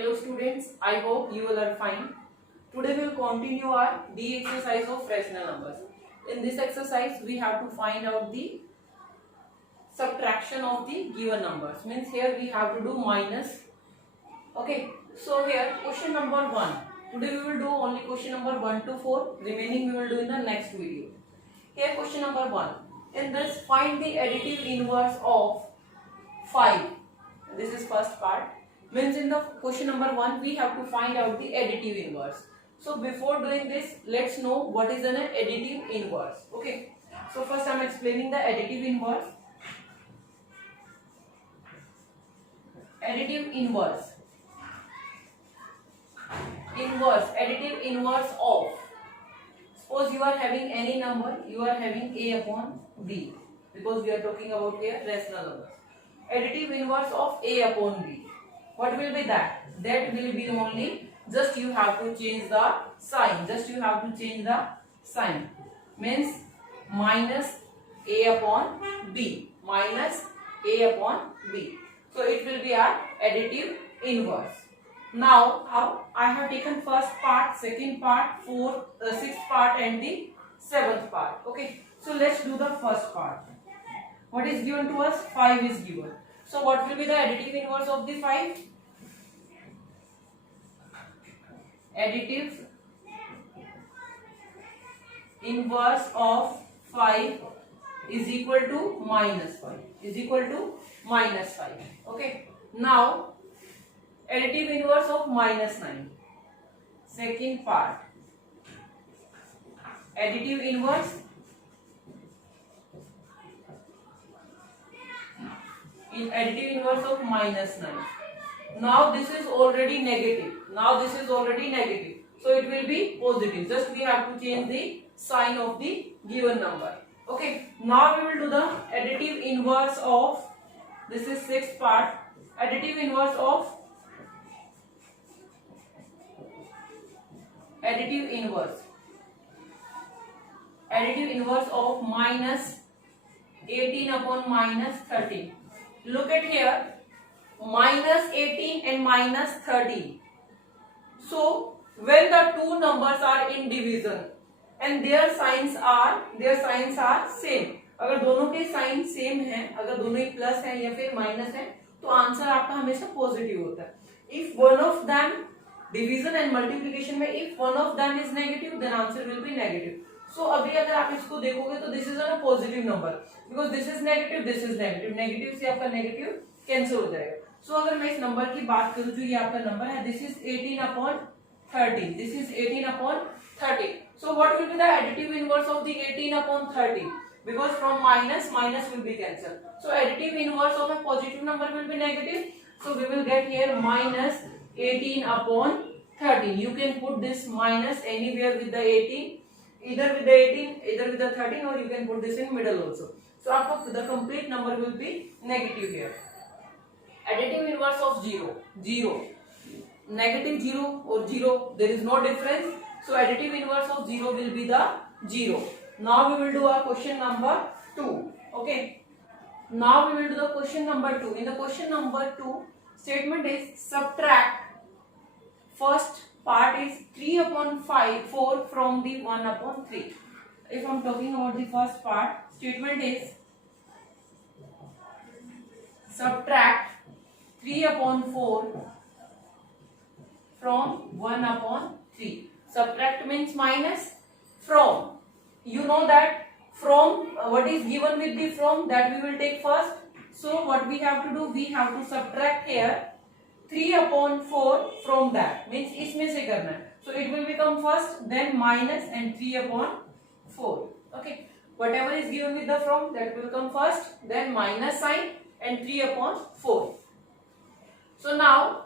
Hello students, I hope you all are fine. Today we will continue our D exercise of rational numbers. In this exercise we have to find out the subtraction of the given numbers. Means here we have to do minus. Okay, so here question number 1. Today we will do only question number 1 to 4. Remaining we will do in the next video. Here question number 1. In this find the additive inverse of 5. This is first part. Means in the question number 1 we have to find out the additive inverse. So before doing this, let's know what is an additive inverse. Okay, so first I am explaining the additive inverse. Additive inverse, additive inverse of, suppose you are having any number, you are having a upon b, because we are talking about here rational numbers. Additive inverse of a upon b, what will be that? That will be only, just you have to change the sign, means minus a upon b, so it will be our additive inverse. Now how I have taken first part, second part, sixth part and the seventh part. Okay, so let's do the first part. What is given to us? 5 is given. So what will be the additive inverse of the 5? Additive inverse of 5 is equal to minus 5. Okay. Now additive inverse of minus 9. Second part. Additive inverse of minus 9. Now this is already negative. So it will be positive. Just we have to change the sign of the given number. Okay. Now we will do the additive inverse of, this is sixth part, additive inverse of minus 18 upon minus 13. Look at here, minus 18 and minus 13. So when the two numbers are in division and their signs are same, अगर दोनों के sign same हैं, अगर दोनों ही plus है या फिर minus है, तो आंसर आपका हमेशा पॉजिटिव होता है. If one of them, division and multiplication में if one of them is negative then answer will be negative. So अभी अगर आप इसको देखोगे तो this is a positive number, because this is negative, negative से आपका नेगेटिव कैंसिल हो जाएगा. सो अगर मैं इस नंबर की बात करूं जो ये आपका नंबर है, this is 18 upon 13. So what will be the additive inverse of the 18 upon 13? Because from minus will be cancelled. So additive inverse of a positive number will be negative. So we will get here minus 18 upon 13. You can put this minus anywhere with the 18, either with the 13, or you can put this in middle also. So आपका the complete number will be negative here. Additive inverse of 0. Negative 0 or 0, there is no difference. So additive inverse of 0 will be the 0. Now we will do our question number 2. Okay. Now we will do the question number 2. In the question number 2, statement is subtract. First part is 3 upon 4 from the 1 upon 3. If I am talking about the first part, statement is subtract 3 upon 4 from 1 upon 3. Subtract means minus. From, you know that from, what is given with the from, that we will take first. So what we have to do, we have to subtract here 3 upon 4 from that, means इसमें से करना है. So it will become first, then minus and 3 upon 4. Okay, whatever is given with the from, that will come first, then minus sign and 3 upon 4. So now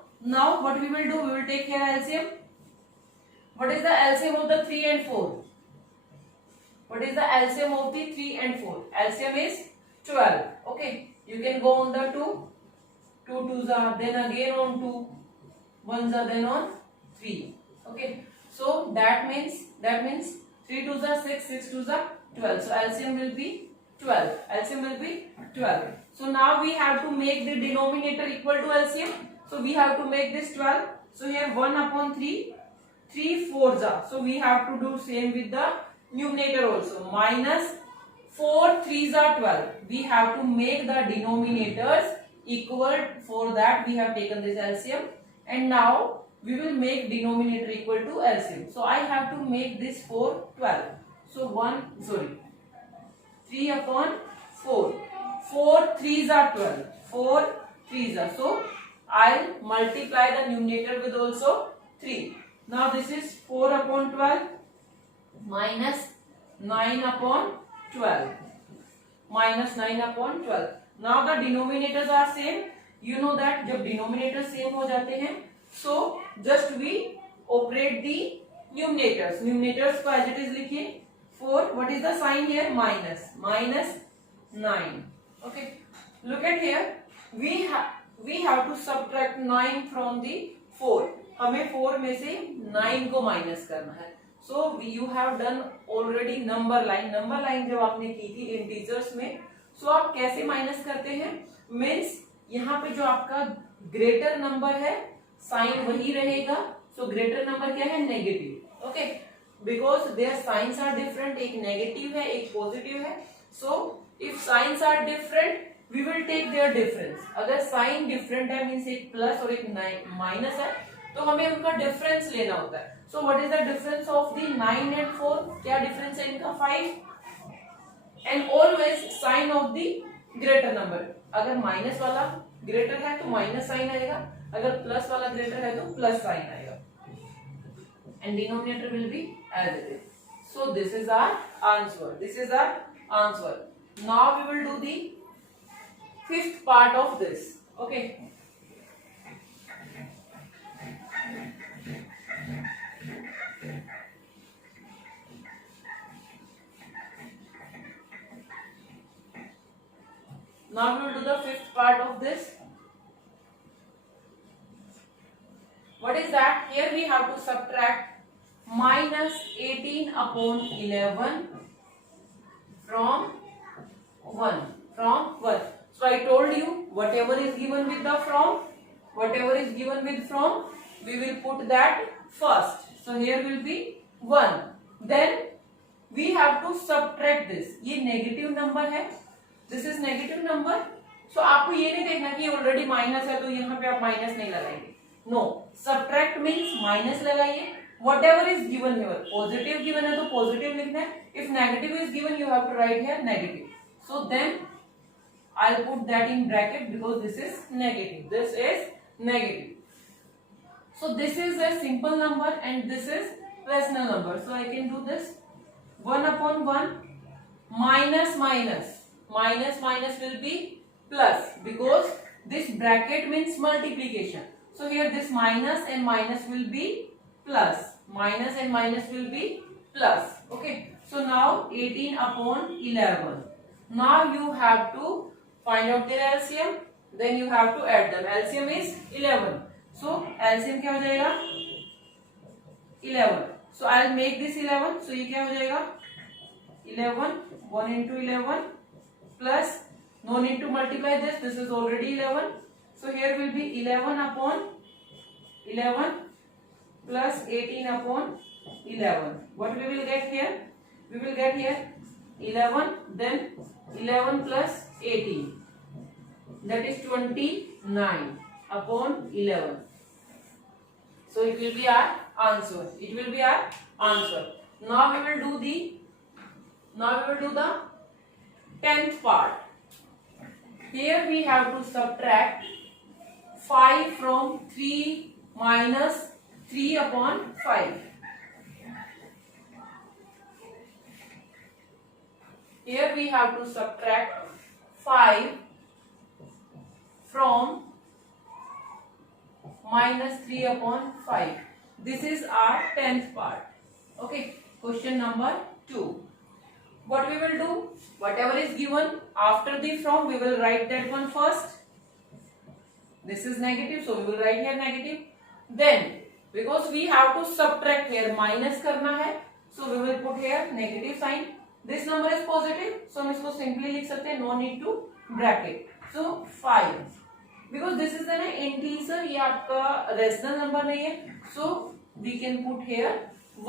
what we will do, we will take here LCM. What is the LCM of the 3 and 4? What is the LCM of the 3 and 4? LCM is 12. Okay, you can go on the 2 twos are, then again on 2 ones are, then on 3. Okay, so that means 3 twos are 6, 6 twos are 12. So LCM will be 12. So now we have to make the denominator equal to LCM. So we have to make this 12. So here 1 upon 3, 3 fours are. So we have to do same with the numerator also. Minus 4 3s are 12. We have to make the denominators equal. For that we have taken this LCM, and now we will make denominator equal to LCM. So I have to make this 4 12. So 3 upon 4. 4 3s are 12. 4 3s are. So I'll multiply the numerator with also 3. Now this is 4 upon 12 minus 9 upon 12. Minus 9 upon 12. Now the denominators are same. You know that जब denominators same हो जाते हैं, so just we operate the numerators. Numerators को as it is लिखिए. 4. What is the sign here? Minus. Minus 9. Okay. Look at here. We have to subtract 9 from the 4. हमें 4 में से 9 को माइनस करना है. So you have done already number line. Number line जब आपने की थी इंटीजर्स में, so आप कैसे माइनस करते हैं? मीन्स यहाँ पे जो आपका ग्रेटर नंबर है साइन वही रहेगा. So ग्रेटर नंबर क्या है? Negative. Okay, because their signs are different. एक नेगेटिव है, एक पॉजिटिव है. So if signs are different, we will take their difference. अगर साइन डिफरेंट है मीन्स एक प्लस और एक माइनस है, तो हमें उनका डिफरेंस लेना होता है. So what is the difference of the 9 and 4? क्या डिफरेंस है इनका? 5. And always sign of the greater number. अगर माइनस वाला ग्रेटर है तो माइनस साइन आएगा, अगर प्लस वाला ग्रेटर है तो प्लस साइन आएगा. And denominator will be as it is. So this is our answer. This is our answer. Now we will do the fifth part of this. Okay. Now we will do the fifth part of this. What is that? Here we have to subtract minus 18 upon 11 from 1. So I told you whatever is given with the from, we will put that first. So here will be 1. Then we have to subtract this. ये negative number है. This is negative number. So आपको ये नहीं देखना कि already minus है तो यहाँ पे आप माइनस नहीं लगाएंगे. No, subtract means माइनस लगाइए. Whatever is given here, positive given है तो पॉजिटिव लिखना है. If negative is given, you have to write here negative. So then I'll put that in bracket because this is negative. This is negative. So this is a simple number and this is rational number. So I can do this. 1 upon 1 minus minus. Minus will be plus because this bracket means multiplication. So here this minus and minus will be plus. Minus and minus will be plus. Okay. So now 18 upon 11. Now you have to find out their LCM. Then you have to add them. LCM is 11. So LCM क्या हो जाएगा? 11. So I'll make this 11. So ये क्या हो जाएगा? 11. 1 into 11 plus, no need to multiply this. This is already 11. So here will be 11 upon 11 plus 18 upon 11. What we will get here? We will get here 11, then 11 plus 18. That is 29 upon 11. So it will be our answer. It will be our answer. Now we will do the 10th part. Here we have to subtract 5 from 3 minus 3 upon 5. Here we have to subtract 5 from minus 3 upon 5. This is our 10th part. Okay. Question number 2. What we will do? Whatever is given after the from, we will write that one first. This is negative, so we will write here negative. Then, because we have to subtract here, minus करना है, so we will put here negative sign. This number is positive, so हम इसको simply लिख सकते हैं, no need to bracket. So 5. because this is an integer, ये आपका rational number नहीं है, so we can put here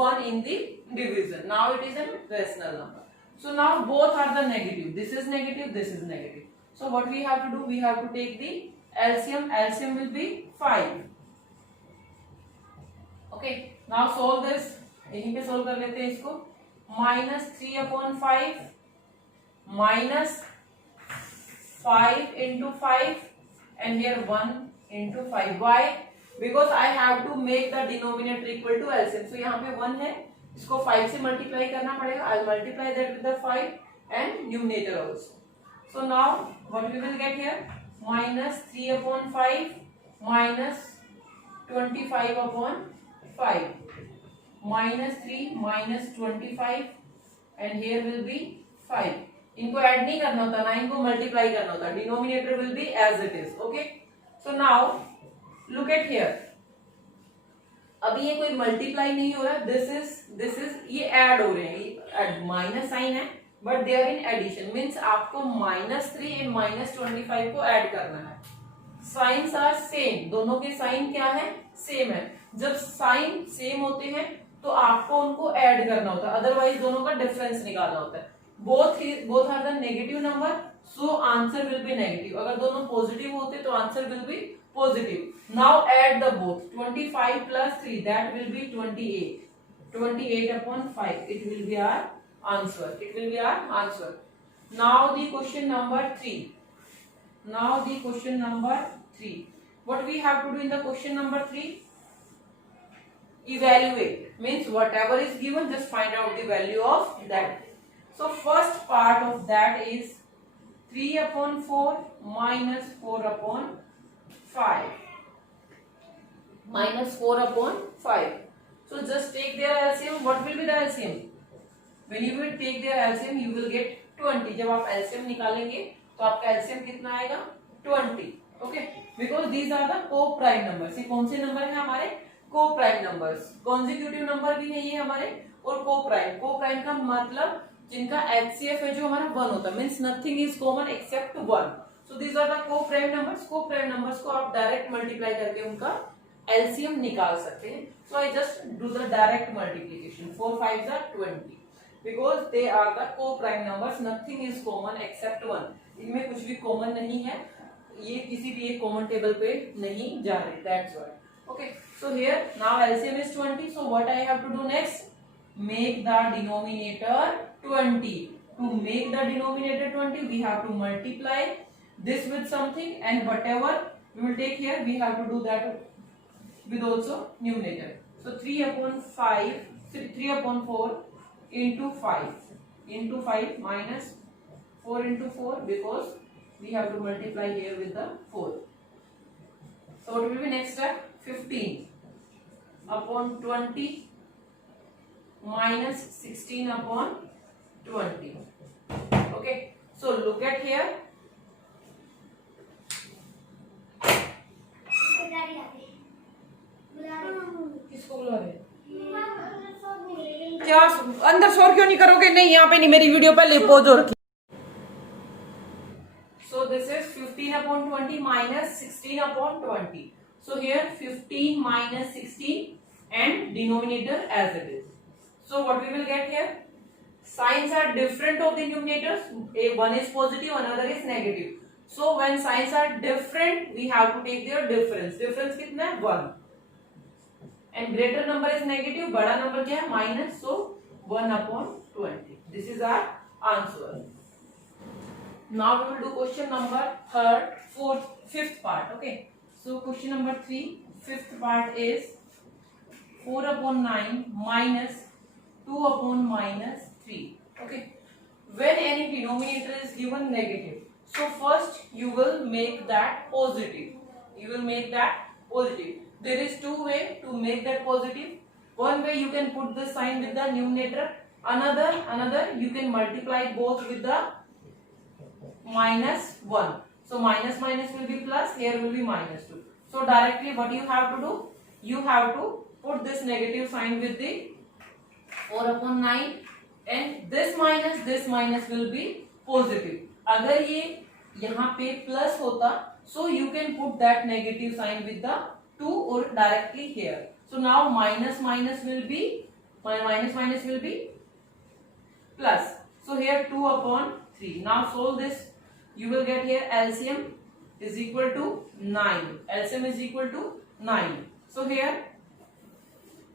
1 in the division. Now it is a rational number. So now both are the negative. This is negative, this is negative. So what we have to do? We have to take the LCM. LCM will be 5. Okay. Now solve this. यहीं पे solve कर लेते हैं इसको. -3/5 minus 5 into 5 and here 1 into 5. Why? Because I have to make the denominator equal to LCM. So यहाँ पे 1 है, इसको 5 से multiply करना पड़ेगा. I'll multiply that with the 5 and numerator also. So now what we will get here? -3/5 minus 25/5. -3 minus 25 and here will be 5. इनको add नहीं करना होता ना, इनको मल्टीप्लाई करना होता. Denominator will be as it is. Okay. So now look at here. अभी ये कोई मल्टीप्लाई नहीं हो रहा. दिस इज ये ऐड हो रहे हैं. माइनस साइन है but they are in addition. Means आपको -3 एंड -25 को ऐड करना है. Signs are same. दोनों के साइन क्या है? सेम है. जब साइन सेम होते हैं तो आपको उनको ऐड करना होता है, अदरवाइज दोनों का डिफरेंस निकालना होता है. Both are the negative number, so answer will be negative. अगर दोनों पॉजिटिव होते तो answer will be positive. Now add the both. 25 plus 3 that will be 28. 28/5 it will be our answer. It will be our answer. Now the question number 3. Now the question number 3. What we have to do in the question number 3? Evaluate. Means whatever is given, just find out the value of that. So first part of that is 3/4 minus 4/5. Minus 4/5. So just take their LCM. What will be the LCM? When you will take their LCM, you will get 20. जब आप LCM निकालेंगे तो आपका LCM कितना आएगा? 20. Okay? Because these are the co-prime numbers. ये कौन से नंबर है हमारे? Co-prime numbers. कॉन्जिक्यूटिव नंबर भी है ये हमारे, और को-प्राइम. को-प्राइम का मतलब जिनका HCF है जो हमारा 1 होता है. Means nothing is common except 1. So these are the co-prime numbers. Co-prime numbers को आप डायरेक्ट मल्टीप्लाई करके उनका LCM निकाल सकते हैं. So I just do the direct multiplication. 4 5s are 20 because they are the co-prime numbers. Nothing is common except 1. इनमें कुछ भी कॉमन नहीं है, ये किसी भी एक कॉमन टेबल पे नहीं जा रहे. That's why. Okay, so here now LCM is 20. So what I have to do next? Make the denominator 20. To make the denominator 20, we have to multiply this with something, and whatever we will take here, we have to do that with also numerator. So 3/5, 3/4 into 5 minus 4 into 4 because we have to multiply here with the 4. So what will be next step? 15/20 minus 16/20. Okay, so look at here. किसको बुला रहे? क्या अंदर शोर क्यों नहीं करोगे? नहीं, यहाँ पे नहीं. मेरी वीडियो पहले पॉज हो रखी. So this is 15/20 minus 16/20. So here 15 minus 16 and denominator as it is. So what we will get here? Signs are different of the numerators. One is positive, another is negative. So when signs are different, we have to take their difference. Difference कितना है? 1. And greater number is negative. बड़ा number क्या है? Minus. So 1/20. This is our answer. Now we will do question number 5th part. Okay. So question number 3, 5th part is 4/9 minus 2/-3. Okay. When any denominator is given negative, so first you will make that positive. You will make that positive. There is two ways to make that positive. One way you can put the sign with the numerator. Another you can multiply both with the -1. So minus will be plus, here will be -2. So directly what you have to do? You have to put this negative sign with the 4/9 and this minus will be positive. अगर ये यहाँ पे plus होता So you can put that negative sign with the 2 or directly here. So now minus minus will be plus. So here 2 upon 3. Now solve this. You will get here LCM is equal to 9. LCM is equal to 9. So here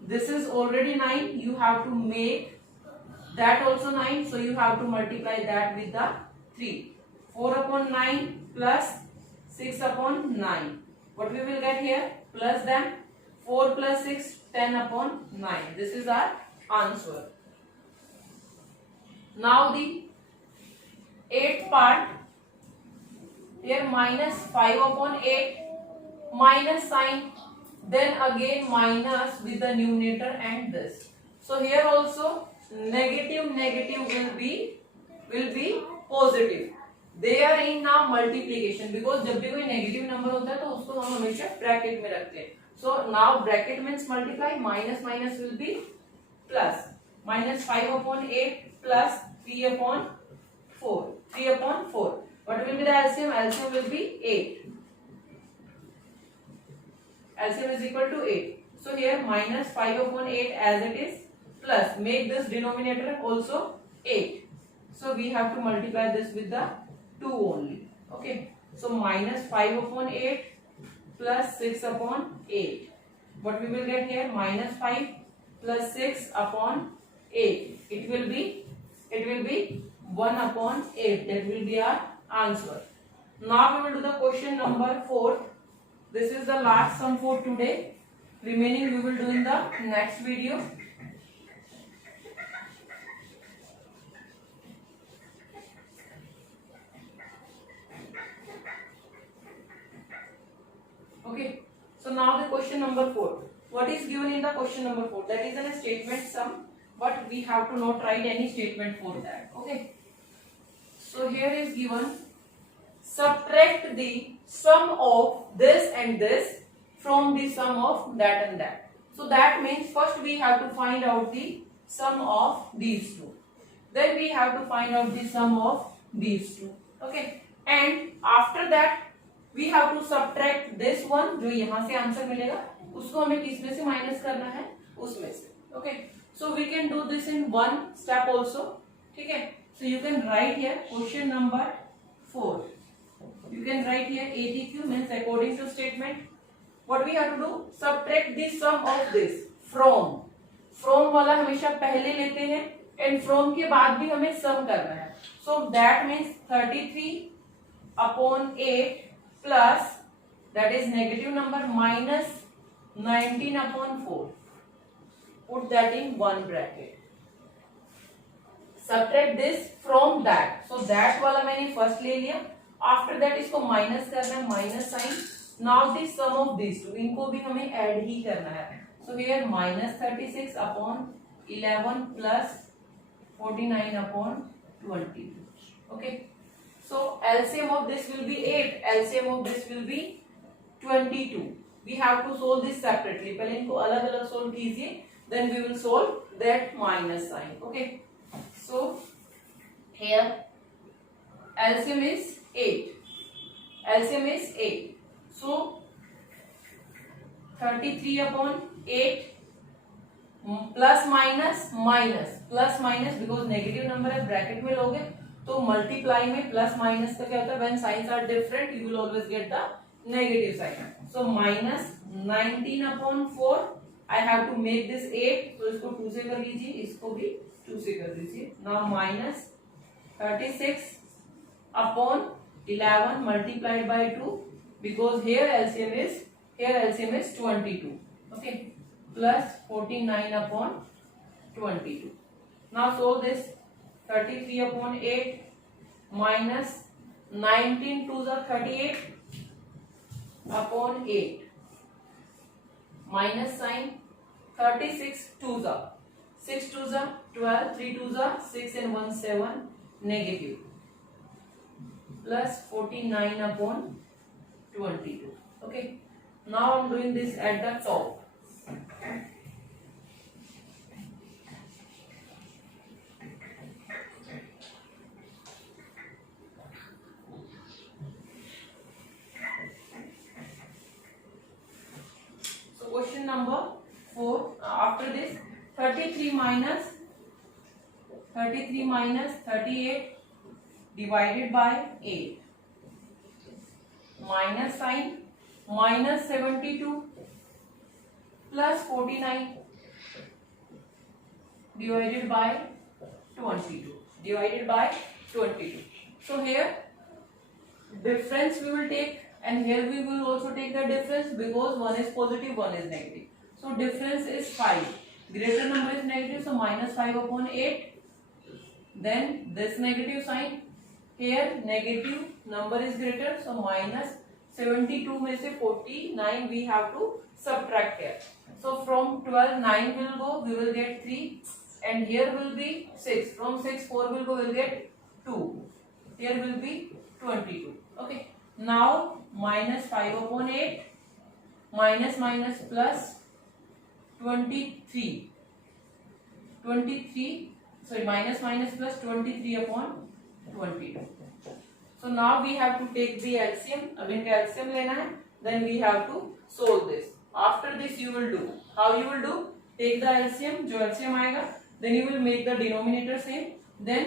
this is already 9. You have to make that also 9. So you have to multiply that with the 3. 4 upon 9 plus 6 upon 9. What we will get here? Plus them. 4 plus 6, 10 upon 9. This is our answer. Now the 8th part. Here minus 5 upon 8 minus sign, then again minus with the numerator and this. So here also negative will be positive. They are in now multiplication because जब भी कोई negative number होता है तो उसको हम हमेशा bracket में रखते हैं. So now bracket means multiply, minus will be plus. Minus 5 upon 8 plus 3 upon 4. 3 upon 4. What will be the LCM? LCM will be 8. LCM is equal to 8. So here minus 5 upon 8 as it is plus. Make this denominator also 8. So we have to multiply this with the 2 only. Okay. So minus 5 upon 8 plus 6 upon 8. What we will get here? Minus 5 plus 6 upon 8. It will be 1 upon 8. That will be our answer. Now we will do the question number 4. This is the last sum for today. Remaining we will do in the next video. Okay. So now the question number 4. What is given in the question number 4? That is a statement sum, but we have to not write any statement for that. Okay. So here is given, subtract the sum of this and this from the sum of that and that. So that means first we have to find out the sum of these two. Then we have to find out the sum of these two. Okay. And after that we have to subtract this one, जो यहाँ से answer मिलेगा उसको हमें किस में से minus करना है, उसमें से. Okay. So we can do this in one step also. ठीक है. So you can write here question number 4. You can write here ATQ means according to statement. What we have to do? Subtract the sum of this from. From वाला हमेशा पहले लेते हैं and from के बाद भी हमें sum करना है. So that means 33 upon 8 plus that is negative number minus 19 upon 4. Put that in one bracket. Subtract this from that. So that वाला मैंने first ले लिया. After that इसको minus करना है, minus sign. Now the sum of these two, इनको भी हमें add ही करना है. So here minus 36 upon 11 plus 49 upon 22. Okay. So LCM of this will be 8. LCM of this will be 22. We have to solve this separately. पहले इनको अलग अलग solve कीजिए. Then we will solve that minus sign. Okay. So here LCM is 8. LCM is 8. So 33 upon 8 plus minus because negative number है bracket में लोगे तो multiply में plus minus का क्या होता है? When signs are different you will always get the negative sign. So minus 19 upon 4. I have to make this 8. तो इसको 2 से कर लीजिए, इसको भी 2 से कर दीजिए. Now minus 36 upon 11 multiplied by 2 because here LCM is 22. Okay. Plus 49 upon 22. Now solve this. 33 upon 8 minus 19 to the 38 upon 8 minus sign 36 to the 6 to the 12, 3 to the 6 and 1 7 negative plus 49 upon 22. Okay. Now I am doing this at the top. number 4. After this, 33 minus 38 divided by 8. Minus sign, minus 72 plus 49 divided by 22. Divided by 22. So here difference we will take, and here we will also take the difference because one is positive, one is negative. So difference is 5. Greater number is negative, so minus 5 upon 8. Then this negative sign, here negative number is greater, so minus 72 में से 49 we have to subtract here. So from 12 9 will go, we will get 3, and here will be 6. From 6 4 will go, we will get 2. Here will be 22. Okay. Now minus 5 upon 8, minus minus plus 23. Minus minus plus 23 upon 22. So now we have to take the LCM. अब इनका LCM लेना है. Then we have to solve this. After this you will do. How you will do? Take the LCM. जो LCM आएगा, then you will make the denominator same. Then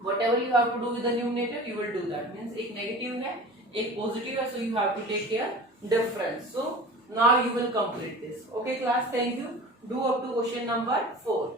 whatever you have to do with the numerator, you will do that. Means एक negative है, एक positive है, so you have to take care difference. So now you will complete this. Okay class, thank you. Do up to question number 4.